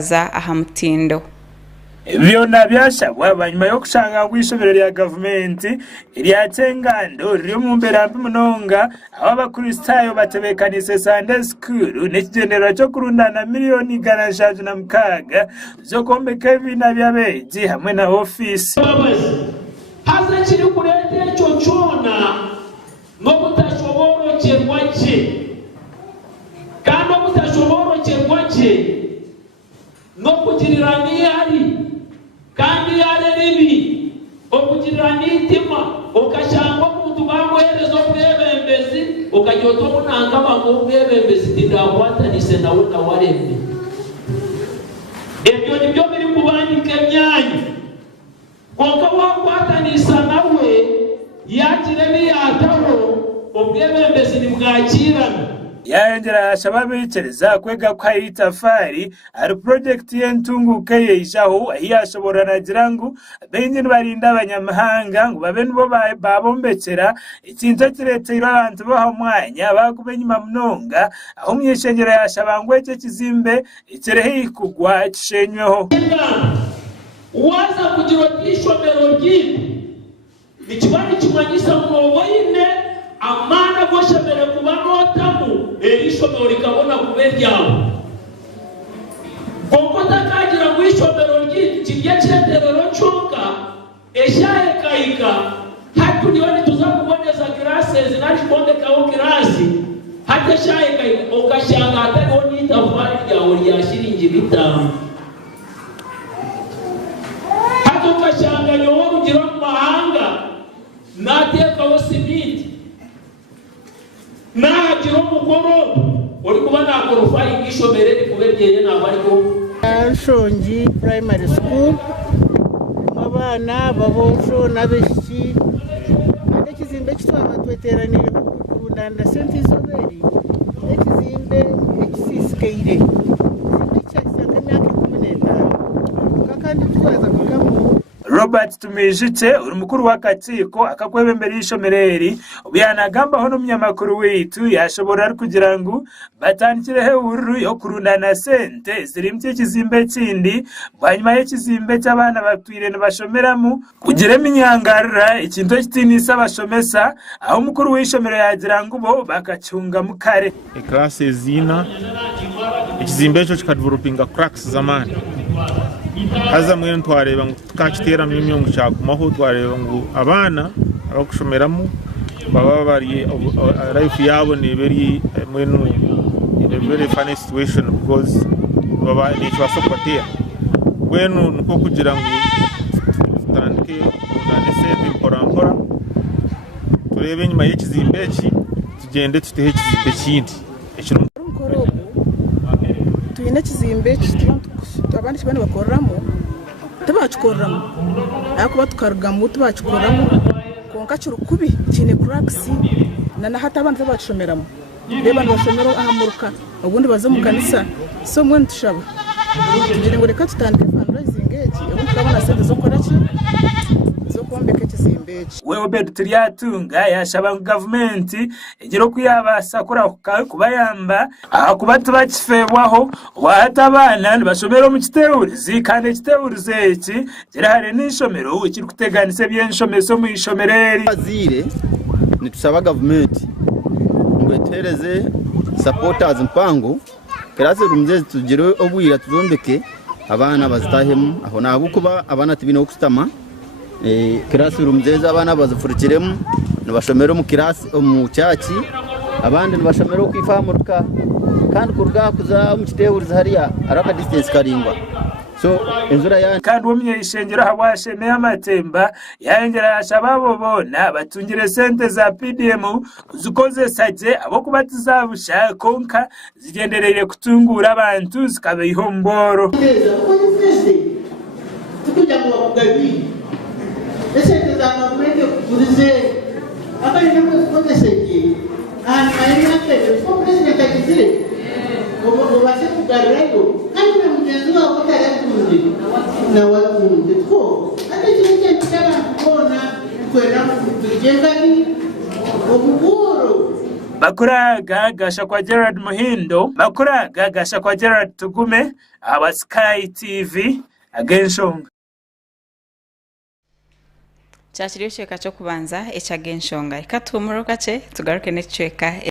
za ahamutindo. Vyona byashabwa banyuma yo kushanga kwishobero lya government ilya Kyengando riri mu mberambi munonga abakristayo batebekanise Sunday school n'ekigendero cyo kurundana miliyoni 156 zo kombeka ibina byabeji hamwe na office haza kiri kurete cyo cyona no kutashoborokerwa cye kandi kutashoborokerwa cye no kugirira niihari kandi yale ribi okugirira eitima okashangwa muntu bamuherezo bwebembezi okajyoto munanga bango bwebembezi tidakwatanise nawe na warembe ebyo nibyo biri kubandika emyanyi konka wakwatanisa nawe yakiremi yataho obwebembezi nibwakirana yayengera ashababicereza kwega kwa itafari ari project y'entunguke yeishaho yashobora nagira ngo benye barinda abanyamahanga ngo babe nibo babombekera ikintu kiretera abantu baho mwanya bakubenyima munonga aho myeshengero yashabangwe cyo kizimbe iterehe ikugwa kishenyweho waza kugira ishomero ry'ibi nikibani kimanyisa mwobo ine amana goshemere kubanotamu erishomero likabona kuberyawo kokota kagira mwishomero kirya cyenderero nshonga eshaye kaika hatu nioni tuzakuboneza classes nashikondekaho class hata shaye kaika okashanga hata ni tafari ryawo rya shiringi 5 hata okashanga nyowo rugira mu mahanga nateka osimiti Najiro mukoro uri kubana akorofa igishomere kubebyeye nabariko Nshongi primary school abana babonjo nabeshi ande kizimbe kitwabatweteranire kurundana senti zoberi ekizimbe ekisiskeire ekisaka myaka 15 kakandi twaza kukamu Robert Tumijite uri mukuru w'akatsiko akakwebembera ishomereri ubyanagamba hono munyamakuru witu yashobora kugira ngo batandikire ururu yo kurundana sente ziri mu kizimbe kindi banyuma y'ikizimbe cy'abana batwire n'abashomeramo kugira minyangarira ikintu kitinisa bashomesa aho umukuru w'ishomero yagira ngo bo bakacyunga mu kare classe zina ikizimbe cyo kikadevelopinga cracks zamani haza mwene twareba ngo tukakitera mu myungu cyakumaho twareba ngo abana abakushomeramo baba bari life yabo ne beri mwene in a very funny situation because baba ni cyo basopatia wenu nuko kugira ngo tandike na sente porampora turebe nyuma y'ikizimbe ki tugende tutehe ikizimbe kindi ekino tuyine kizimbe abandi kibane bakoramo tabacukoramo akuba tukarugamo tubacukoramo konka cyurukubi kine cracks na hata abantu babacomeramo reba bashomero ahamuruka ubundi baze mu kanisa so mwe ntushaba tugire ngo reka tutandike fundraising eki ubundi kabona sente zo koraki zo kombeka kizimbe wewe bedutiriyatunga yashaba government igero kuyabasa kora kubayamba akuba tubakifebwaho wahata abana bashomero mu kitewurizi kandi kitewurize iki kirahare n'ishomero ikiri kuteganise by'enshomeso mu ishomereri azire nitusaba government ngwetereze supporters mpango kerase rumze tugire obwira tuzombeke abana bazitahemu aho nabukuba abana tibino kustama kirasi rumzeza abana bazufurikiremo nabashomero mu kirasi mu cyaci abandi nabashomero kwifamuruka kandi kurga kuza mu kitewuriza hariya araka distance karingwa so inzura ya kandi umye ishengero habashemeye amatemba yangera yashababo bona batungire sente za PDM zukoze saje abo kubatiza busha konka zigendereye kutungura abantu zikabe ihomboro tukujya mu bakugabi ese tuzamureke kurize abari namwe kodeseki ari nakete ko president akizire ngo base kugarurego kandi na mugenzi wabo utarakunze na wakunze ko ate kintu cy'abantu kubona kwera kugenda ni ubugoro Makura gagasha kwa Gerard Muhindo, makura gagasha kwa Gerard Tugume, aba Sky TV nshonga. Chachiriyo chweka cyo kubanza echa nshonga. Ikatumuro kache tugaruke ne chweka